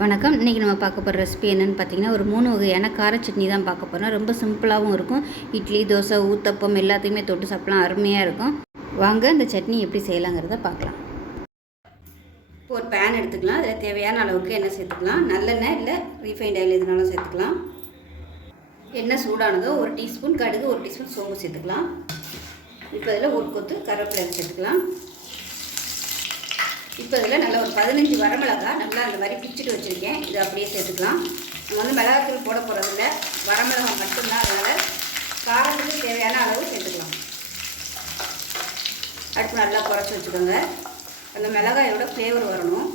வணக்கம். இன்றைக்கி நம்ம பார்க்க போகிற ரெசிபி என்னென்னு பார்த்தீங்கன்னா, ஒரு 3 வகையான கார சட்னி தான் பார்க்க போகிறோம். ரொம்ப சிம்பிளாகவும் இருக்கும். இட்லி, தோசை, ஊத்தப்பம் எல்லாத்தையுமே தொட்டு சாப்பிடலாம். அருமையாக இருக்கும். வாங்க இந்த சட்னி எப்படி செய்யலாங்கிறத பார்க்கலாம். இப்போ ஒரு பேன் எடுத்துக்கலாம். அதில் தேவையான அளவுக்கு எண்ணெய் சேர்த்துக்கலாம். நல்லெண்ணெய் இல்லை ரீஃபைண்ட் ஆயில் எதுனாலும் சேர்த்துக்கலாம். எண்ணெய் சூடானதோ 1 டீஸ்பூன் கடுகு, 1 டீஸ்பூன் சோம்பு சேர்த்துக்கலாம். இப்போ இதில் ஒரு கொத்து கருவேப்பிலை சேர்த்துக்கலாம். இப்போ இதில் நல்லா ஒரு 15 வரமிளகாய் நல்லா அந்த மாதிரி பிச்சுட்டு வச்சுருக்கேன். இதை அப்படியே சேர்த்துக்கலாம். நம்ம மிளகாத்தூள் போட போகிறதில்ல, வரமிளகாய் மட்டும்தான். அதனால் காரத்துக்கு தேவையான அளவு சேர்த்துக்கலாம். அடுப்பு நல்லா குறைச்சி வச்சுக்கோங்க. அந்த மிளகாயோட ஃப்ளேவர் வரணும்.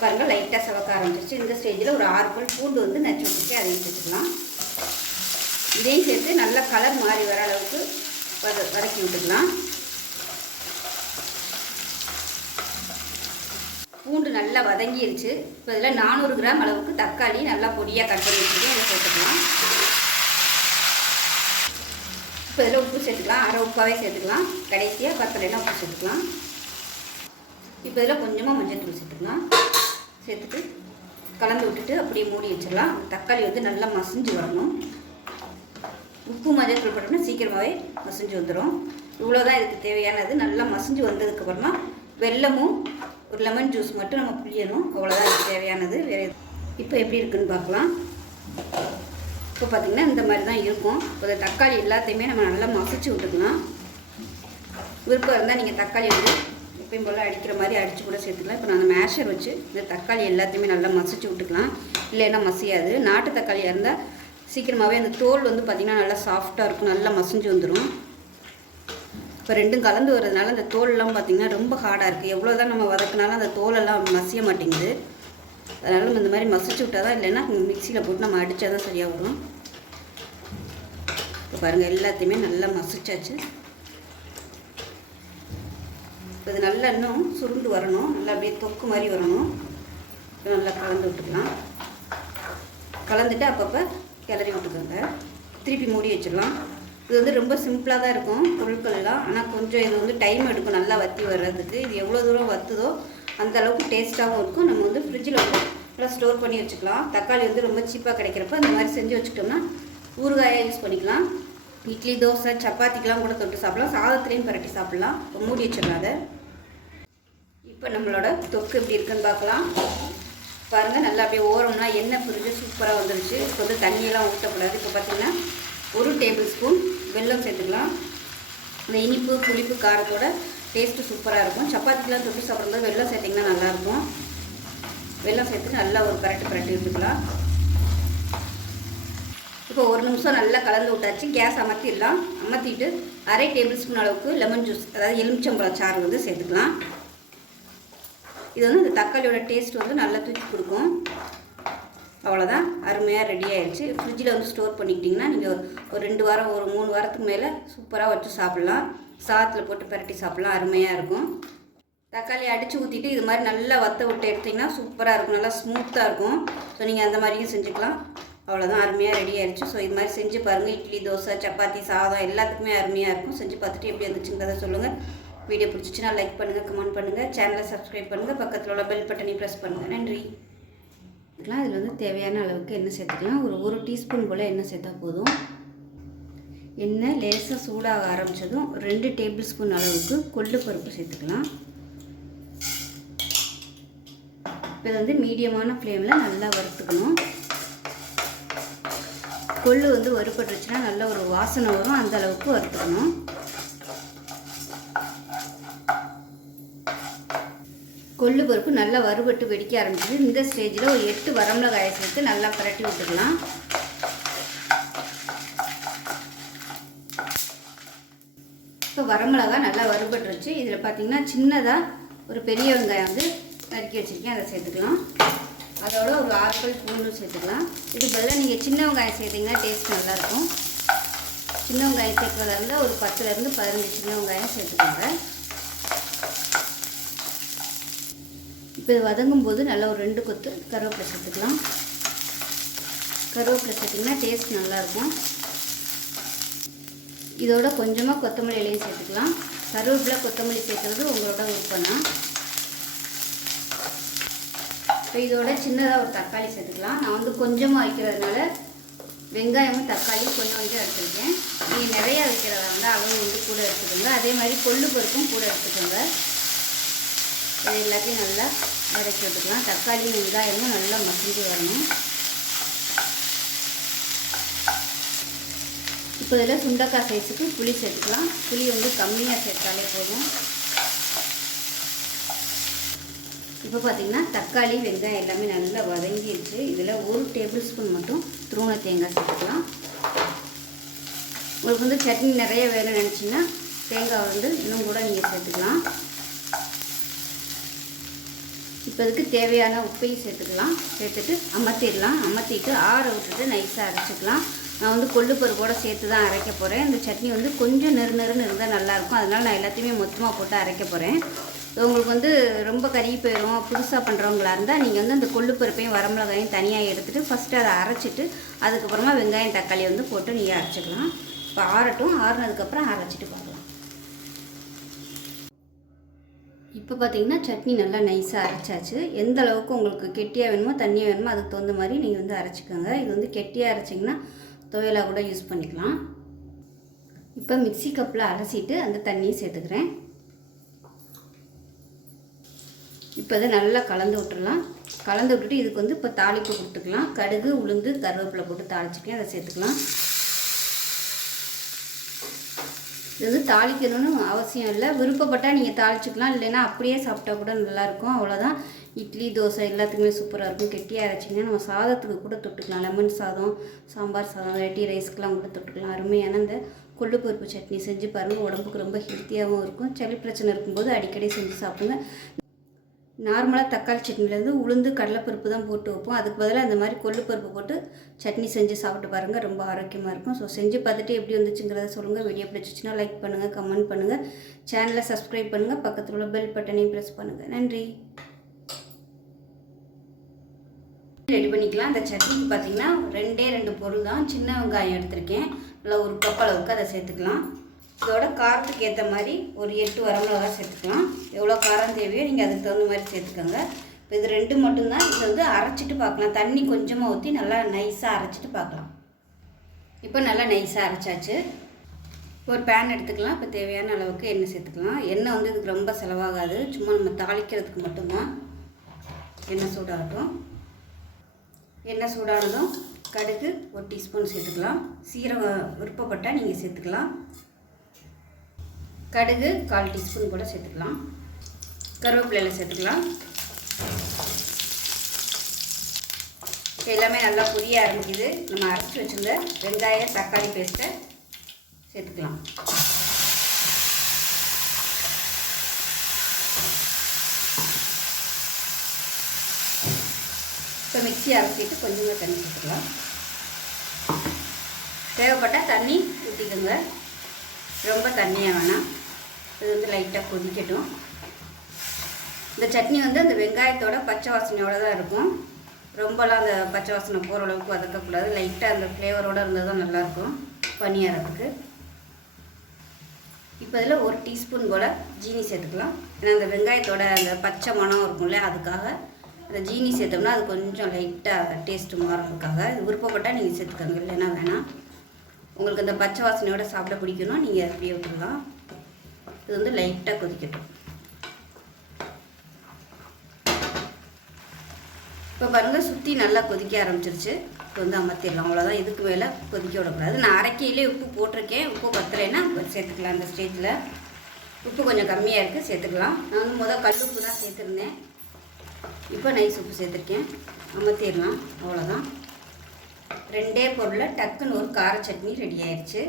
பாருங்கள், லைட்டாக சிவக்க ஆரம்பிச்சிச்சு. இந்த ஸ்டேஜில் ஒரு 6 பல் பூண்டு நச்சு வச்சுட்டு அதையும் சேர்த்துக்கலாம். இதையும் சேர்த்து நல்லா கலர் மாறி வர அளவுக்கு வதக்கி விட்டுக்கலாம். பூண்டு நல்லா வதங்கிருச்சு. இப்போ இதில் 400 கிராம் அளவுக்கு தக்காளி நல்லா பொடியாக கட் பண்ணி வச்சுட்டு இதை சேர்த்துக்கலாம். இப்போ இதில் உப்பு சேர்த்துக்கலாம். அரை உப்பாகவே சேர்த்துக்கலாம். கடைசியாக பத்தலைனா உப்பு சேர்த்துக்கலாம். இப்போ இதில் கொஞ்சமாக மஞ்சள் சேர்த்துக்கலாம். சேர்த்துட்டு கலந்து விட்டுட்டு அப்படியே மூடி வச்சிடலாம். தக்காளி நல்லா மசிஞ்சு வரணும். உப்பு மஞ்சள் தூள் போட்டோம்னா சீக்கிரமாகவே மசிஞ்சு வந்துடும். இவ்வளோதான் இதுக்கு தேவையானது. நல்லா மசிஞ்சு வந்ததுக்கப்புறமா வெல்லமும் ஒரு லெமன் ஜூஸ் மட்டும் நம்ம புளியணும். அவ்வளோதான் இதுக்கு தேவையானது. வேறு இப்போ எப்படி இருக்குதுன்னு பார்க்கலாம். இப்போ பார்த்திங்கன்னா இந்த மாதிரி தான் இருக்கும். இப்போ தக்காளி எல்லாத்தையுமே நம்ம நல்லா மசிச்சு விட்டுக்கலாம். விருப்பம் இருந்தால் நீங்கள் தக்காளி எப்பயும் போல் அடிக்கிற மாதிரி அடித்து கூட சேர்த்துக்கலாம். இப்போ நான் மேஷர் வச்சு இந்த தக்காளி எல்லாத்தையுமே நல்லா மசிச்சு விட்டுக்கலாம். இல்லைன்னா மசியாது. நாட்டு தக்காளியாக இருந்தால் சீக்கிரமாகவே அந்த தோல் பார்த்திங்கன்னா நல்லா சாஃப்டாக இருக்கும். நல்லா மசிஞ்சு வந்துடும். இப்போ ரெண்டும் கலந்து வர்றதுனால அந்த தோலெல்லாம் பார்த்திங்கன்னா ரொம்ப ஹார்டாக இருக்குது. எவ்வளோ தான் நம்ம வதக்கினாலும் அந்த தோலெல்லாம் மசிய மாட்டேங்குது. அதனால் நம்ம இந்த மாதிரி மசிச்சு விட்டால் தான், இல்லைன்னா மிக்சியில் போட்டு நம்ம அடித்தா தான் சரியாக வரும். இப்போ பாருங்கள், எல்லாத்தையுமே நல்லா மசிச்சாச்சு. இப்போ இது நல்லா இன்னும் சுருண்டு வரணும். நல்லா அப்படியே தொக்கு மாதிரி வரணும். நல்லா கலந்து விட்டுக்கலாம். கலந்துட்டு அப்பப்போ கிளறி விட்டுக்கோங்க. திருப்பி மூடி வச்சிடலாம். இது ரொம்ப சிம்பிளாக தான் இருக்கும் பொருட்கள்லாம். ஆனால் கொஞ்சம் இது டைம் எடுக்கும் நல்லா வற்றி வர்றதுக்கு. இது எவ்வளோ தூரம் வற்றுதோ அந்த அளவுக்கு டேஸ்ட்டாகவும் இருக்கும். நம்ம ஃப்ரிட்ஜில் நல்லா ஸ்டோர் பண்ணி வச்சுக்கலாம். தக்காளி ரொம்ப சீப்பாக கிடைக்கிறப்ப இந்த மாதிரி செஞ்சு வச்சுக்கிட்டோம்னா ஊறுகாயாக யூஸ் பண்ணிக்கலாம். இட்லி, தோசை, சப்பாத்திக்கெலாம் கூட தொட்டு சாப்பிடலாம். சாதத்துலேயும் பரட்டி சாப்பிட்லாம். இப்போ மூடி வச்சிடலாம் அதை. இப்போ நம்மளோட தொக்கு எப்படி இருக்குன்னு பார்க்கலாம். பாருங்கள், நல்லா அப்படியே ஓரம்னா எண்ணெய் பிரிஞ்சு சூப்பராக வந்துருச்சு. இப்போ தண்ணியெல்லாம் ஊற்றக்கூடாது. இப்போ பார்த்திங்கன்னா 1 டேபிள் ஸ்பூன் வெல்லம் சேர்த்துக்கலாம். இந்த இனிப்பு புளிப்பு காரத்தோட டேஸ்ட்டு சூப்பராக இருக்கும். சப்பாத்திக்கெலாம் தொட்டு சாப்பிடும்போது வெல்லம் சேர்த்திங்கன்னா நல்லாயிருக்கும். வெல்லம் சேர்த்து நல்லா ஒரு பரட்டி விட்டுக்கலாம். இப்போ 1 நிமிஷம் நல்லா கலந்து விட்டாச்சு. கேஸ் அமர்த்திடலாம். அமர்த்திட்டு அரை டேபிள் ஸ்பூன் அளவுக்கு லெமன் ஜூஸ், அதாவது எலுமிச்சம்பழம் சாறு சேர்த்துக்கலாம். இது இந்த தக்காளியோட டேஸ்ட் நல்லா தூக்கி கொடுக்கும். அவ்வளோதான், அருமையாக ரெடி ஆகிடுச்சு. ஃப்ரிட்ஜில் ஸ்டோர் பண்ணிக்கிட்டிங்கன்னா நீங்கள் ஒரு 2 வாரம், ஒரு 3 வாரத்துக்கு மேலே சூப்பராக வச்சு சாப்பிட்லாம். சாதத்தில் போட்டு பரட்டி சாப்பிட்லாம். அருமையாக இருக்கும். தக்காளி அடித்து ஊற்றிட்டு இது மாதிரி நல்லா வற்ற விட்டு எடுத்திங்கன்னா சூப்பராக இருக்கும். நல்லா ஸ்மூத்தாக இருக்கும். ஸோ நீங்கள் அந்த மாதிரியும் செஞ்சுக்கலாம். அவ்வளோதான், அருமையாக ரெடி ஆகிடுச்சு. ஸோ இது மாதிரி செஞ்சு பாருங்கள். இட்லி, தோசை, சப்பாத்தி, சாதம் எல்லாத்துக்குமே அருமையாக இருக்கும். செஞ்சு பார்த்துட்டு எப்படி வந்துச்சுங்கிறத சொல்லுங்கள். வீடியோ பிடிச்சிச்சின்னா லைக் பண்ணுங்கள், கமெண்ட் பண்ணுங்கள், சேனலை சப்ஸ்கிரைப் பண்ணுங்கள், பக்கத்தில் உள்ள பெல் பட்டனை ப்ரெஸ் பண்ணுங்கள். நன்றி. இதில் தேவையான அளவுக்கு எண்ணெய் சேர்த்துக்கலாம். ஒரு டீஸ்பூன் போல் எண்ணெய் சேர்த்தா போதும். எண்ணெய் லேசாக சூடாக ஆரம்பித்ததும் 2 டேபிள் ஸ்பூன் அளவுக்கு கொள்ளு பருப்பு சேர்த்துக்கலாம். இப்போ இது மீடியமான ஃப்ளேமில் நல்லா வறுத்துக்கணும். கொள்ளு வறுபட்டுருச்சுன்னா நல்ல ஒரு வாசனை வரும். அந்த அளவுக்கு வறுத்துக்கணும். கொள்ளு பருப்பு நல்லா வறுபட்டு வெடிக்க ஆரம்பிச்சிது. இந்த ஸ்டேஜில் ஒரு 8 வரமிளகாயை சேர்த்து நல்லா பரட்டி விட்டுக்கலாம். இப்போ வரமிளகாய் நல்லா வறுபட்டுருச்சு. இதில் பார்த்திங்கன்னா சின்னதாக ஒரு பெரிய வெங்காயம் நறுக்கி வச்சுருக்கேன். அதை சேர்த்துக்கலாம். அதோட ஒரு 6 பல் பூண்டு சேர்த்துக்கலாம். இது பதிலாக நீங்கள் சின்ன வெங்காயம் சேர்த்திங்கன்னா டேஸ்ட் நல்லாயிருக்கும். சின்ன வெங்காயம் சேர்க்குறதா இருந்தால் ஒரு 10லேருந்து 15 சின்ன வெங்காயம் சேர்த்துக்கோங்க. இப்போ இது வதங்கும் போது நல்லா ஒரு 2 கொத்து கருவேப்பிலை சேர்த்துக்கலாம். கருவேப்பிலை சேர்த்திங்கன்னா டேஸ்ட் நல்லாயிருக்கும். இதோட கொஞ்சமாக கொத்தமல்லி இலையும் சேர்த்துக்கலாம். கருவேப்பிலை, கொத்தமல்லி சேர்க்குறது உங்களோட விருப்பம் தான். இப்போ இதோட சின்னதாக ஒரு தக்காளி சேர்த்துக்கலாம். நான் வந்து கொஞ்சமாக வைக்கிறதுனால வெங்காயமும் தக்காளி கொஞ்சம் கொஞ்சம் எடுத்துருக்கேன். நீங்கள் நிறையா வைக்கிறதா இருந்தால் அளவு வந்து கூட எடுத்துக்கோங்க. அதே மாதிரி கொள்ளு பருப்பும் கூட எடுத்துக்கோங்க. இது எல்லாத்தையும் நல்லா வதக்கி விட்டுக்கலாம். தக்காளியும் வெங்காயமும் நல்லா மசிஞ்சு வரணும். இப்போ இதில் சுண்டக்காய் சைஸுக்கு புளி சேர்த்துக்கலாம். புளி வந்து கம்மியாக சேர்த்தாலே போதும். இப்போ பார்த்திங்கன்னா தக்காளி வெங்காயம் எல்லாமே நல்லா வதங்கிடுச்சு. இதில் 1 டேபிள் ஸ்பூன் மட்டும் துருவன தேங்காய் சேர்த்துக்கலாம். உங்களுக்கு வந்து சட்னி நிறைய வேணும்னு நினச்சிங்கன்னா தேங்காய் வந்து இன்னும் கூட நீங்கள் சேர்த்துக்கலாம். இப்போ இதுக்கு தேவையான உப்பையும் சேர்த்துக்கலாம். சேர்த்துட்டு அமர்த்திடலாம். அமர்த்திட்டு ஆற விட்டுட்டு நைஸாக அரைச்சிக்கலாம். நான் வந்து கொள்ளு பருப்போடு சேர்த்து தான் அரைக்க போகிறேன். இந்த சட்னி வந்து கொஞ்சம் நெருன்னு இருந்தால் நல்லாயிருக்கும். அதனால் நான் எல்லாத்தையுமே மொத்தமாக போட்டு அரைக்க போகிறேன். உங்களுக்கு வந்து ரொம்ப கறி போயிடும், புதுசாக பண்ணுறவங்களா இருந்தால் நீங்கள் வந்து அந்த கொள்ளு பருப்பையும் வரமிளகாயும் தனியாக எடுத்துகிட்டு ஃபஸ்ட்டு அதை அரைச்சிட்டு அதுக்கப்புறமா வெங்காயம் தக்காளி வந்து போட்டு நீங்கள் அரைச்சிக்கலாம். இப்போ ஆறட்டும். ஆறுனதுக்கப்புறம் அரைச்சிட்டு பார்க்கலாம். இப்போ பார்த்திங்கன்னா சட்னி நல்லா நைஸாக அரைச்சாச்சு. எந்த அளவுக்கு உங்களுக்கு கெட்டியாக வேணுமோ தண்ணியாக வேணுமோ அதுக்கு தகுந்த மாதிரி நீங்கள் வந்து அரைச்சிக்கோங்க. இது வந்து கெட்டியாக அரைச்சிங்கன்னா துவையலாக கூட யூஸ் பண்ணிக்கலாம். இப்போ மிக்ஸி கப்பில் அலசிட்டு அந்த தண்ணியை சேர்த்துக்கிறேன். இப்போ இதை நல்லா கலந்து விட்டுடலாம். கலந்து விட்டுட்டு இதுக்கு வந்து இப்போ தாளிப்பு கொடுத்துக்கலாம். கடுகு உளுந்து கருவேப்பிலை போட்டு தாளிச்சிக்கேன். அதை சேர்த்துக்கலாம். இது வந்து தாளிக்கணும்னு அவசியம் இல்லை. விருப்பப்பட்டால் நீங்கள் தாளிச்சிக்கலாம். இல்லைன்னா அப்படியே சாப்பிட்டா கூட நல்லாயிருக்கும். அவ்வளோதான். இட்லி தோசை எல்லாத்துக்குமே சூப்பராக இருக்கும். கெட்டியாக அரைச்சிங்கன்னா நம்ம சாதத்துக்கு கூட தொட்டுக்கலாம். லெமன் சாதம், சாம்பார் சாதம், வெரைட்டி ரைஸ்க்கெலாம் கூட தொட்டுக்கலாம். அருமையான இந்த கொள்ளு பருப்பு சட்னி செஞ்சு பாருங்கள். உடம்புக்கு ரொம்ப ஹெல்த்தியாகவும் இருக்கும். சளி பிரச்சனை இருக்கும்போது அடிக்கடி செஞ்சு சாப்பிடுங்க. நார்மலாக தக்காளி சட்னிலேருந்து உளுந்து கடலைப்பருப்பு தான் போட்டு வைப்போம். அதுக்கு பதிலாக இந்த மாதிரி கொள்ளு பருப்பு போட்டு சட்னி செஞ்சு சாப்பிட்டு பாருங்கள். ரொம்ப ஆரோக்கியமாக இருக்கும். ஸோ செஞ்சு பார்த்துட்டு எப்படி வந்துச்சுங்கிறத சொல்லுங்கள். வீடியோ பிடிச்சிச்சின்னா லைக் பண்ணுங்கள், கமெண்ட் பண்ணுங்கள், சேனலை சப்ஸ்கிரைப் பண்ணுங்கள், பக்கத்தில் உள்ள பெல் பட்டனையும் ப்ரெஸ் பண்ணுங்கள். நன்றி. ரெடி பண்ணிக்கலாம். இந்த சட்னிக்கு பார்த்திங்கன்னா 2 பொருள் தான். சின்ன வெங்காயம் எடுத்திருக்கேன். நல்லா 1 கப் அளவுக்கு அதை சேர்த்துக்கலாம். இதோட காரத்துக்கு ஏற்ற மாதிரி ஒரு 8 வரமிளகா சேர்த்துக்கலாம். எவ்வளோ காரம் தேவையோ நீங்கள் அதுக்கு தகுந்த மாதிரி சேர்த்துக்கோங்க. இப்போ இது 2 மட்டும்தான். இது வந்து அரைச்சிட்டு பார்க்கலாம். தண்ணி கொஞ்சமாக ஊற்றி நல்லா நைஸாக அரைச்சிட்டு பார்க்கலாம். இப்போ நல்லா நைஸாக அரைச்சாச்சு. ஒரு பேன் எடுத்துக்கலாம். இப்போ தேவையான அளவுக்கு எண்ணெய் சேர்த்துக்கலாம். எண்ணெய் வந்து இதுக்கு ரொம்ப செலவாகாது. சும்மா நம்ம தாளிக்கிறதுக்கு மட்டும்தான். எண்ணெய் சூடாகட்டும். எண்ணெய் சூடானதும் கடுகு 1 டீஸ்பூன் சேர்த்துக்கலாம். சீரகம் விருப்பப்பட்டால் நீங்கள் சேர்த்துக்கலாம். கடுகு 1/4 டீஸ்பூன் கூட சேர்த்துக்கலாம். கருவேப்பிலையில் சேர்த்துக்கலாம். எல்லாமே நல்லா புரிய ஆரம்பிக்குது. நம்ம அரைச்சி வச்சுருந்த வெங்காய தக்காளி பேஸ்ட்டை சேர்த்துக்கலாம். இப்போ மிக்ஸி அரைச்சிட்டு கொஞ்சமாக தண்ணி சேர்த்துக்கலாம். தேவைப்பட்டால் தண்ணி ஊற்றிக்கோங்க. ரொம்ப தண்ணியாக வேணாம். இது வந்து லைட்டாக கொதிக்கட்டும். இந்த சட்னி வந்து அந்த வெங்காயத்தோட பச்சை வாசனையோடு தான் இருக்கும். ரொம்பலாம் அந்த பச்சை வாசனை போகிற அளவுக்கு வதக்கக்கூடாது. லைட்டாக அந்த ஃப்ளேவரோடு இருந்தால் தான் நல்லாயிருக்கும் பணியாரத்துக்கு. இப்போ இதில் 1 டீஸ்பூன் போல் ஜீனி சேர்த்துக்கலாம். ஏன்னா அந்த வெங்காயத்தோட அந்த பச்சை மணம் இருக்கும்ல, அதுக்காக அந்த ஜீனி சேர்த்தோம்னா அது கொஞ்சம் லைட்டாக டேஸ்ட்டு மாறுறதுக்காக. இது விருப்பப்பட்டால் நீங்கள் சேர்த்துக்கோங்க, இல்லைன்னா வேணாம். உங்களுக்கு அந்த பச்சை வாசனையோட சாப்பிட பிடிக்கணும், நீங்கள் அப்படியே விட்டுடலாம். இது வந்து லைட்டாக கொதிக்கட்டும். இப்போ பாருங்கள், சுற்றி நல்லா கொதிக்க ஆரம்பிச்சிருச்சு. இப்போ வந்து அமர்த்திடலாம். அவ்வளோதான். இதுக்கு மேலே கொதிக்க விடக்கூடாது. நான் அரைக்கையிலே உப்பு போட்டிருக்கேன். உப்பு பத்தலைன்னா சேர்த்துக்கலாம். அந்த ஸ்டேஜில் உப்பு கொஞ்சம் கம்மியாக இருக்குது, சேர்த்துக்கலாம். நான் வந்து முதல் கல் உப்பு தான் சேர்த்துருந்தேன். இப்போ நைஸ் உப்பு சேர்த்துருக்கேன். அமர்த்திடலாம். அவ்வளோதான். 2 பொருளில் டக்குன்னு ஒரு கார சட்னி ரெடி ஆயிடுச்சு.